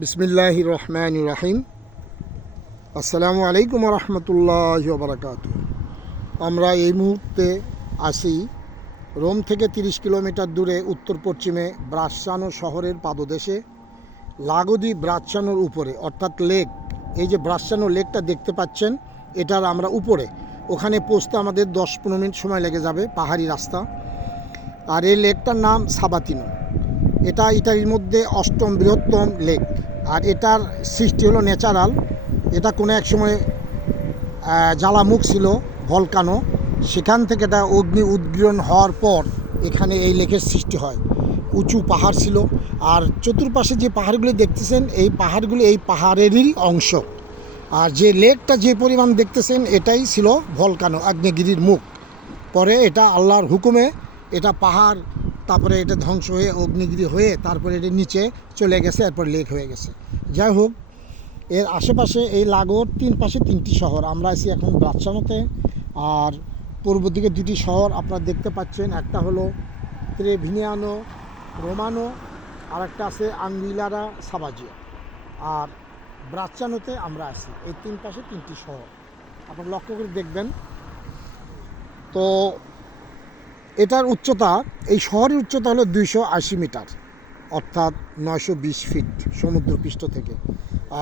বিসমিল্লাহ রহমান রাহিম। আসসালামু আলাইকুম রহমতুল্লাহ বারাকাত। আমরা এই মুহূর্তে আসি রোম থেকে তিরিশ কিলোমিটার দূরে উত্তর পশ্চিমে ব্রাসানো শহরের পাদদেশে, লাগোদি ব্রাসানোর উপরে, অর্থাৎ লেক। এই যে ব্রাসানো লেকটা দেখতে পাচ্ছেন, এটার আমরা উপরে। ওখানে পৌঁছতে আমাদের দশ পনেরো মিনিট সময় লেগে যাবে, পাহাড়ি রাস্তা। আর এই লেকটার নাম সাবাতিনো। এটা ইটালির মধ্যে অষ্টম বৃহত্তম লেক। আর এটার সৃষ্টি হলো ন্যাচারাল। এটা কোনো এক সময় জ্বালামুখ ছিল, ভলকানো। সেখান থেকে এটা অগ্নি উদ্গীরণ হওয়ার পর এখানে এই লেকের সৃষ্টি হয়। উঁচু পাহাড় ছিল। আর চতুর্পাশে যে পাহাড়গুলি দেখতেছেন, এই পাহাড়গুলি এই পাহাড়েরই অংশ। আর যে লেকটা যে পরিমাণ দেখতেছেন, এটাই ছিল ভলকানো, আগ্নেয়গিরির মুখ। পরে এটা আল্লাহর হুকুমে এটা পাহাড় তারপরে এটা ধ্বংস হয়ে, অগ্নিগিরি হয়ে তারপরে এটা নিচে চলে গেছে, এরপর লেক হয়ে গেছে। যাই হোক, এর আশেপাশে এই লাগোর তিন পাশে তিনটি শহর। আমরা আছি এখন ব্রাচ্ছানোতে আর পূর্ব দিকে দুটি শহর আপনারা দেখতে পাচ্ছেন। একটা হলো ত্রেভিনিয়ানো, রোমানো আর একটা আছে আঙ্গুইলারা সাবাজিয়া। আর ব্রাচ্চানোতে আমরা আছি। এই তিন পাশে তিনটি শহর। আপনারা লক্ষ্য করে দেখবেন। তো এটার উচ্চতা, এই শহরের উচ্চতা হলো দুইশো আশি মিটার, অর্থাৎ নয়শো বিশ ফিট সমুদ্রপৃষ্ঠ থেকে।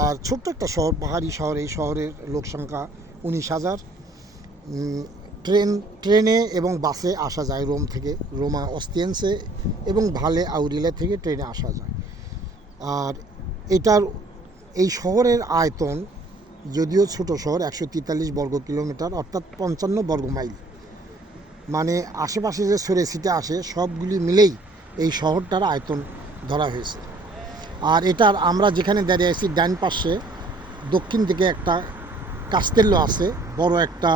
আর ছোট্ট একটা শহর, পাহাড়ি শহর, এই শহরের লোক সংখ্যা উনিশ হাজার। ট্রেন, ট্রেনে এবং বাসে আসা যায় রোম থেকে, রোমা অস্তিয়েন্সে এবং ভালে আউরিলা থেকে ট্রেনে আসা যায়। আর এটার, এই শহরের আয়তন যদিও ছোট শহর, একশো তেতাল্লিশ বর্গ কিলোমিটার, অর্থাৎ পঞ্চান্ন বর্গ মাইল। মানে আশেপাশে যে সরে সিটে আসে, সবগুলি মিলেই এই শহরটার আয়তন ধরা হয়েছে। আর এটার আমরা যেখানে দাঁড়িয়ে আছি, ডান পাশে, দক্ষিণ দিকে একটা কাস্তেল্য আছে, বড় একটা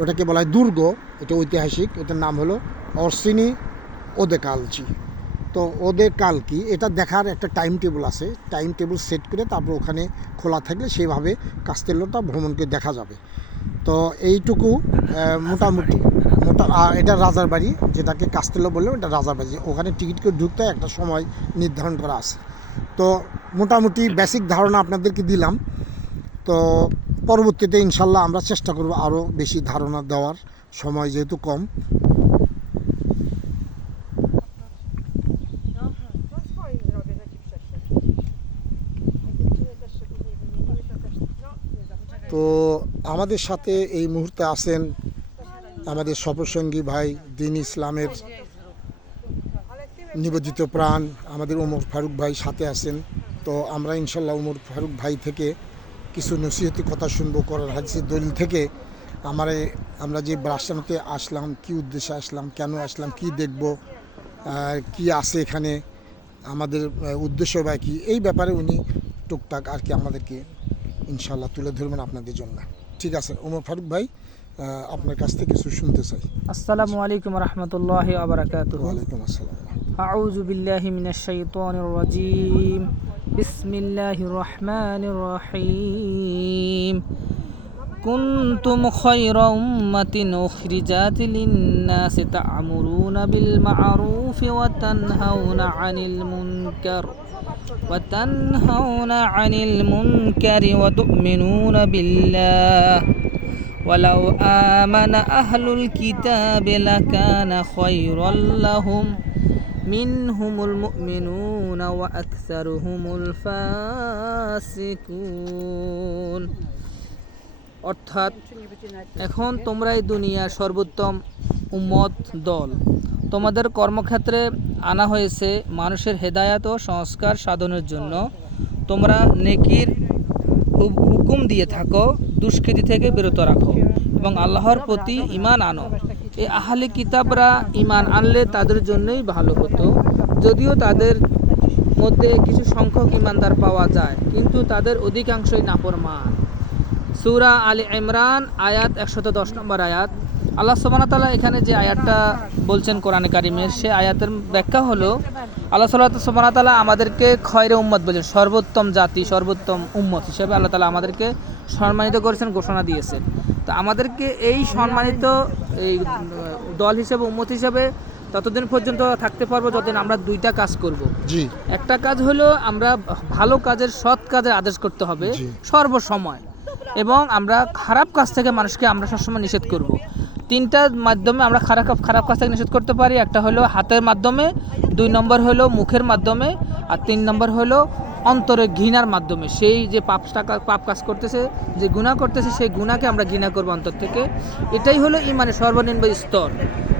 ওটাকে বলা হয় দুর্গ, এটা ঐতিহাসিক, এটার নাম হলো অর্সিনি ওদেকালচি। তো ওদের কাল কি এটা দেখার একটা টাইম টেবিল আছে টাইম টেবিল সেট করে তারপর ওখানে খোলা থাকলে সেভাবে কাস্তেল্যটা ভ্রমণকে দেখা যাবে। তো এইটুকু মোটামুটি। মোটা এটা রাজার বাড়ি, যেটাকে কাস্তেলো বললাম, এটা রাজার বাড়ি। ওখানে টিকিট করে ঢুকতে একটা সময় নির্ধারণ করা আছে। তো মোটামুটি বেসিক ধারণা আপনাদেরকে দিলাম। তো পরবর্তীতে ইনশাল্লাহ আমরা চেষ্টা করব আরও বেশি ধারণা দেওয়ার, সময় যেহেতু কম। তো আমাদের সাথে এই মুহূর্তে আছেন আমাদের সফরসঙ্গী ভাই দিন ইসলামের নিবেদিত প্রাণ, আমাদের ওমর ফারুক ভাই সাথে আছেন। তো আমরা ইনশাল্লাহ ওমর ফারুক ভাই থেকে কিছু নসিহতি কথা শুনব করার হাদিসের দলিল থেকে। আমার, আমরা যে ব্রাসানোতে আসলাম, কি উদ্দেশ্যে আসলাম, কেন আসলাম, কি দেখব কি আছে এখানে, আমাদের উদ্দেশ্য বা কি, এই ব্যাপারে উনি টুকটাক আর কি আমাদেরকে ইনশাল্লাহ তুলে ধরবেন আপনাদের জন্য। ঠিক আছে উমর ফারুক ভাই আপনার কাছ থেকে কিছু শুনতে চাই। আসসালামু আলাইকুম রহমতুল্লাহ আবরাকাত ওয়ালাইকুম আসসালাম। আউযু বিল্লাহি মিনাশ শাইতানির রাজিম। বিসমিল্লাহির রহমানির রহিম। كنتم خير أمة أخرجت للناس تأمرون بالمعروف وتنهون عن المنكر وتنهون عن المنكر وتؤمنون بالله. ولو آمن أهل الكتاب لكان خيرا لهم. منهم المؤمنون وأكثرهم الفاسقون. অর্থাৎ এখন তোমরা এই দুনিয়ার সর্বোত্তম উম্মত দল। তোমাদের কর্মক্ষেত্রে আনা হয়েছে মানুষের হেদায়াত ও সংস্কার সাধনের জন্য। তোমরা নেকির হুকুম দিয়ে থাকো, দুষ্কৃতি থেকে বিরত রাখো এবং আল্লাহর প্রতি ইমান আনো। এই আহলে কিতাবরা ইমান আনলে তাদের জন্যই ভালো হতো। যদিও তাদের মধ্যে কিছু সংখ্যক ইমানদার পাওয়া যায়, কিন্তু তাদের অধিকাংশই নাফরমান। সুরা আলী ইমরান আয়াত একশত দশ নম্বর আয়াত। আল্লাহ ওয়া এখানে যে আয়াতটা বলছেন কোরআনে কারিমের সে আয়াতের ব্যাখ্যা হলো আল্লাহ ওয়া তাআলা আমাদেরকে খয়রে উম্মত বলেছেন সর্বোত্তম জাতি সর্বোত্তম উম্মত হিসেবে আল্লাহ তাআলা আমাদেরকে সম্মানিত করেছেন ঘোষণা দিয়েছেন। তো আমাদেরকে এই সম্মানিত এই দল হিসেবে উম্মত হিসেবে ততদিন পর্যন্ত থাকতে পারব যতদিন আমরা দুইটা কাজ করব। জি। একটা কাজ হলো আমরা ভালো কাজের সৎ কাজের আদেশ করতে হবে সর্বসময়। এবং আমরা খারাপ কাজ থেকে মানুষকে আমরা সবসময় নিষেধ করব। তিনটার মাধ্যমে আমরা খারাপ খারাপ কাজ থেকে নিষেধ করতে পারি একটা হলো হাতের মাধ্যমে, দুই নম্বর হলো মুখের মাধ্যমে, আর তিন নম্বর হলো অন্তরে ঘৃণার মাধ্যমে সেই যে পাপটা পাপ কাজ করতেছে যে গুণা করতেছে সেই গুণাকে আমরা ঘৃণা করব অন্তর থেকে। এটাই হলো ইমানের সর্বনিম্ন স্তর।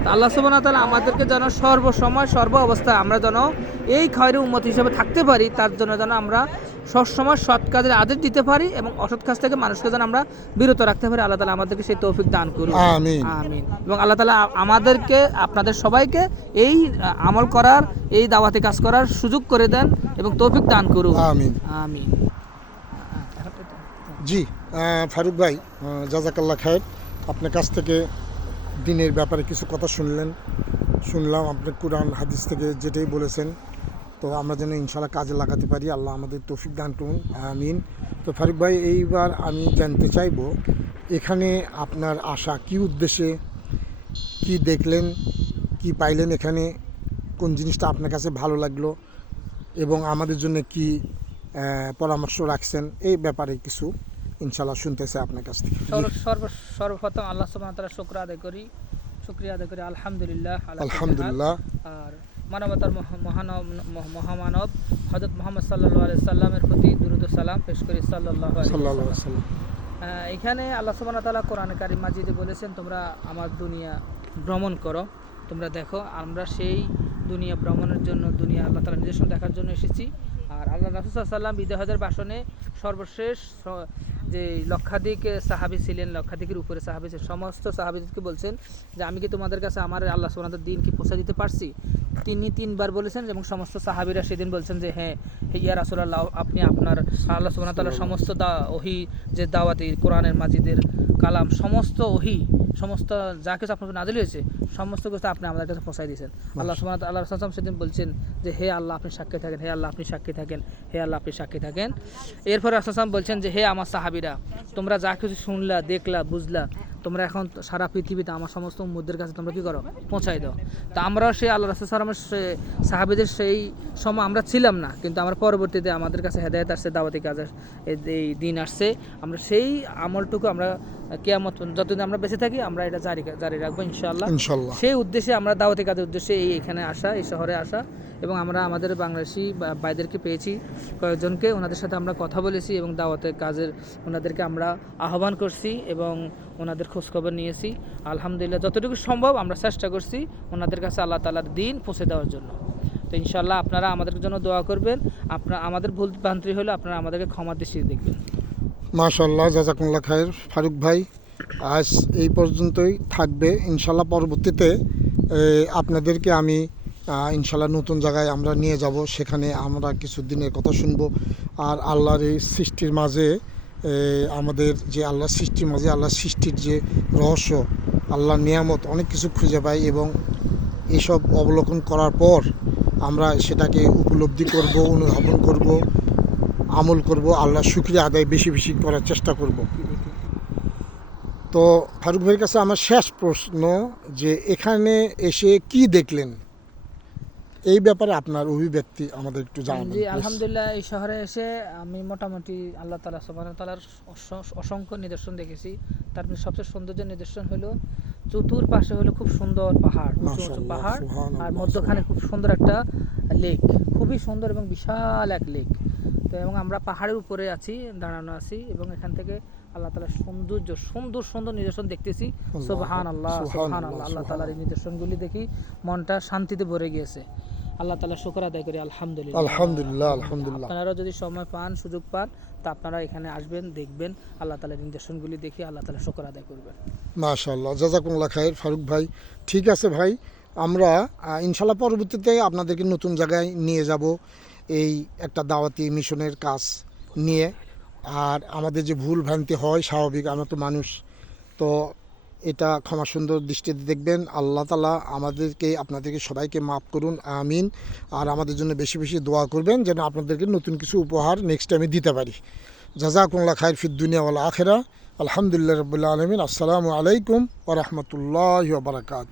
তা আল্লাহ সুবহানাহু ওয়া তাআলা আমাদেরকে যেন সর্বসময় সর্ব অবস্থায় আমরা যেন এই খয়রে উন্মত হিসেবে থাকতে পারি তার জন্য যেন আমরা সবসময় সৎ কাজের আদেশ দিতে পারি এবং অসৎ কাজ থেকে মানুষকে যেন আমরা বিরত রাখতে পারি। আল্লাহ তালা আমাদেরকে সেই তৌফিক দান করুন আমিন। এবং আল্লাহ তালা আমাদেরকে আপনাদের সবাইকে এই আমল করার এই দাওয়াতে কাজ করার সুযোগ করে দেন এবং তৌফিক দান করুন আমিন। আমিন। জি ফারুক ভাই আহ, জাজাকাল্লাহ খায়ের আপনার কাছ থেকে দিনের ব্যাপারে কিছু কথা শুনলেন শুনলাম আপনি কোরআন হাদিস থেকে যেটাই বলেছেন তো আমরা যেন ইনশাল্লাহ কাজে লাগাতে পারি আল্লাহ আমাদের তৌফিক দান করুন আমিন। তো ফারুক ভাই এইবার আমি জানতে চাইব এখানে আপনার আশা কি উদ্দেশ্যে কি দেখলেন কি পাইলেন এখানে কোন জিনিসটা আপনার কাছে ভালো লাগল এবং আমাদের জন্য কি পরামর্শ রাখছেন এই ব্যাপারে কিছু ইনশাল্লাহ শুনতেছে আপনার কাছ থেকে। সর্ব সর্ব- সর্বপ্রথম আল্লাহ তাআলা শুকর আদায় করি শুকরিয়া আদায় করি আলহামদুলিল্লাহ আলা আলহামদুলিল্লাহ। আর মানবতার মহা- মহানব মহ- মহামানব হজরত মোহাম্মদ সাল্লাল্লাহু আলাইহি সাল্লামের প্রতি দুরুদ সালাম পেশ করি সাল্লাল্লাহু আলাইহি সাল্লাম। এখানে আল্লাহ সুবহানাহু ওয়া তাআলা কোরআন কারীম মাজিদে বলেছেন তোমরা আমার দুনিয়া ভ্রমণ করো তোমরা দেখো আমরা সেই দুনিয়া ভ্রমণের জন্য, দুনিয়া আল্লাহ তাআলা নিদর্শন দেখার জন্য এসেছি। আর আল্লাহ আলাইহি ওয়াসাল্লাম বিদায় সর্বশেষ যে লক্ষাধিক সাহাবী ছিলেন, লক্ষাধিকের উপরে সাহাবি ছিলেন, সমস্ত সাহাবীদেরকে বলছেন যে আমি কি তোমাদের কাছে আমার আল্লাহ সুবহানাহু দিন কি পৌঁছে দিতে পারছি? তিনি তিনবার বলেছেন এবং সমস্ত সাহাবিরা সেদিন বলছেন যে হ্যাঁ হে ইয়া রাসূলুল্লাহ, আপনি আপনার আল্লাহ তাআলা সমস্ত দা, ওহি যে দাওয়াতি কোরআনের মাজিদের কালাম, সমস্ত ওহি সমস্ত যা কিছু আপনার নাজিল হয়েছে সমস্ত কিছু আপনি আমাদের কাছে পৌঁছাই দিয়েছেন। আল্লাহ সুমান আল্লাহ রাসূল সেদিন বলছেন যে হে আল্লাহ আপনি সাক্ষী থাকেন হে আল্লাহ আপনি সাক্ষী থাকেন হে আল্লাহ আপনি সাক্ষী থাকেন। এরপরে আসলাম বলছেন যে হে আমার সাহাবিরা তোমরা যা কিছু শুনলা দেখলা বুঝলা তোমরা এখন সারা পৃথিবীতে আমার সমস্ত উম্মদের কাছে তোমরা কি করো? পৌঁছাই দাও। তা আমরাও সেই আল্লাহ রাসুল সালামের সাহাবিদের সেই সময় আমরা ছিলাম না কিন্তু আমরা পরবর্তীতে আমাদের কাছে হেদায়ত আসছে দাওয়াতি কাজ এই- দিন আসছে। আমরা সেই আমলটুকু আমরা কেয়ামত যতদিন আমরা বেঁচে থাকি আমরা এটা জারি জারি রাখব ইনশাআল্লাহ। ইনশাল্লাহ সেই উদ্দেশ্যে আমরা দাওয়াতি কাজের উদ্দেশ্যে এই এখানে আসা এই শহরে আসা এবং আমরা আমাদের বাংলাদেশি ভাইদেরকে পেয়েছি কয়েকজনকে ওনাদের সাথে আমরা কথা বলেছি এবং দাওয়াতের কাজের ওনাদেরকে আমরা আহ্বান করছি এবং ওনাদের খোঁজখবর নিয়েছি। আলহামদুলিল্লাহ, যতটুকু সম্ভব আমরা চেষ্টা করছি ওনাদের কাছে আল্লাহ তালার দিন পৌঁছে দেওয়ার জন্য। তো ইনশাল্লাহ আপনারা আমাদের জন্য দোয়া করবেন। আপনার আমাদের ভুল ভ্রান্তি হলে আপনারা আমাদেরকে ক্ষমা দৃষ্টি দেখবেন। মাশাল্লাহ জাজাকুল্লাহ খায়ের। ফারুক ভাই, আজ এই পর্যন্তই থাকবে। ইনশাল্লাহ পরবর্তীতে আপনাদেরকে আমি ইনশাল্লাহ নতুন জায়গায় আমরা নিয়ে যাব। সেখানে আমরা কিছু দিনের কথা শুনব। আর আল্লাহর এই সৃষ্টির মাঝে আমাদের যে আল্লাহ সৃষ্টির মাঝে আল্লাহর সৃষ্টির যে রহস্য আল্লাহ নিয়ামত, অনেক কিছু খুঁজে পাই এবং এসব অবলোকন করার পর আমরা সেটাকে উপলব্ধি করব, অনুধাবন করব, আমল করব আল্লাহ শুক্রিয়া আদায় বেশি বেশি করার চেষ্টা করব। তো ফারুক ভাইয়ের কাছে আমার শেষ প্রশ্ন যে, এখানে এসে কি দেখলেন? এই ব্যাপারে আপনার অভিব্যক্তি আমাদের একটু জানাবেন জি আলহামদুলিল্লাহ এই শহরে এসে আমি মোটামুটি আল্লাহ তালা সোবান তালার অসংখ্য নিদর্শন দেখেছি। তার মধ্যে সবচেয়ে সৌন্দর্য নিদর্শন হলো চতুর পাশে হলো খুব সুন্দর পাহাড় উঁচু উঁচু পাহাড় আর মধ্যখানে খুব সুন্দর একটা লেক খুবই সুন্দর এবং বিশাল এক লেক তো এবং আমরা পাহাড়ের উপরে আছি দাঁড়ানো আছি এবং এখান থেকে আল্লাহ তালার সৌন্দর্য সুন্দর সুন্দর নিদর্শন দেখতেছি। সোবাহান আল্লাহ সোবাহান আল্লাহ আল্লাহ তালার এই নিদর্শনগুলি দেখি মনটা শান্তিতে ভরে গিয়েছে। আল্লাহ তালা শুকর আদায় করি আলহামদুলিল্লাহ। আলহামদুলিল্লাহ আলহামদুলিল্লাহ। আপনারাও যদি সময় পান সুযোগ পান তা আপনারা এখানে আসবেন দেখবেন আল্লাহ তালার নির্দেশনগুলি দেখে আল্লাহ তালা শুকর আদায় করবেন। মাশাল্লাহ জাজাকুল্লাহ খায়ের ফারুক ভাই। ঠিক আছে ভাই আমরা ইনশাল্লাহ পরবর্তীতে আপনাদেরকে নতুন জায়গায় নিয়ে যাব। এই একটা দাওয়াতি মিশনের কাজ নিয়ে। আর আমাদের যে ভুল ভ্রান্তি হয়, স্বাভাবিক, আমরা তো মানুষ। তো এটা ক্ষমা সুন্দর দৃষ্টিতে দেখবেন। আল্লাহ তালা আমাদেরকে, আপনাদেরকে সবাইকে মাফ করুন, আমিন। আর আমাদের জন্য বেশি বেশি দোয়া করবেন যেন আপনাদেরকে নতুন কিছু উপহার নেক্সট টাইমে দিতে পারি। জাজাকুল্লাহ খায়ের ফিদ দুনিয়া আখেরা। আলহামদুলিল্লাহ রবিল্লা আলমিন। আসসালামু আলাইকুম ওরহমতুল্লাহ বারকাত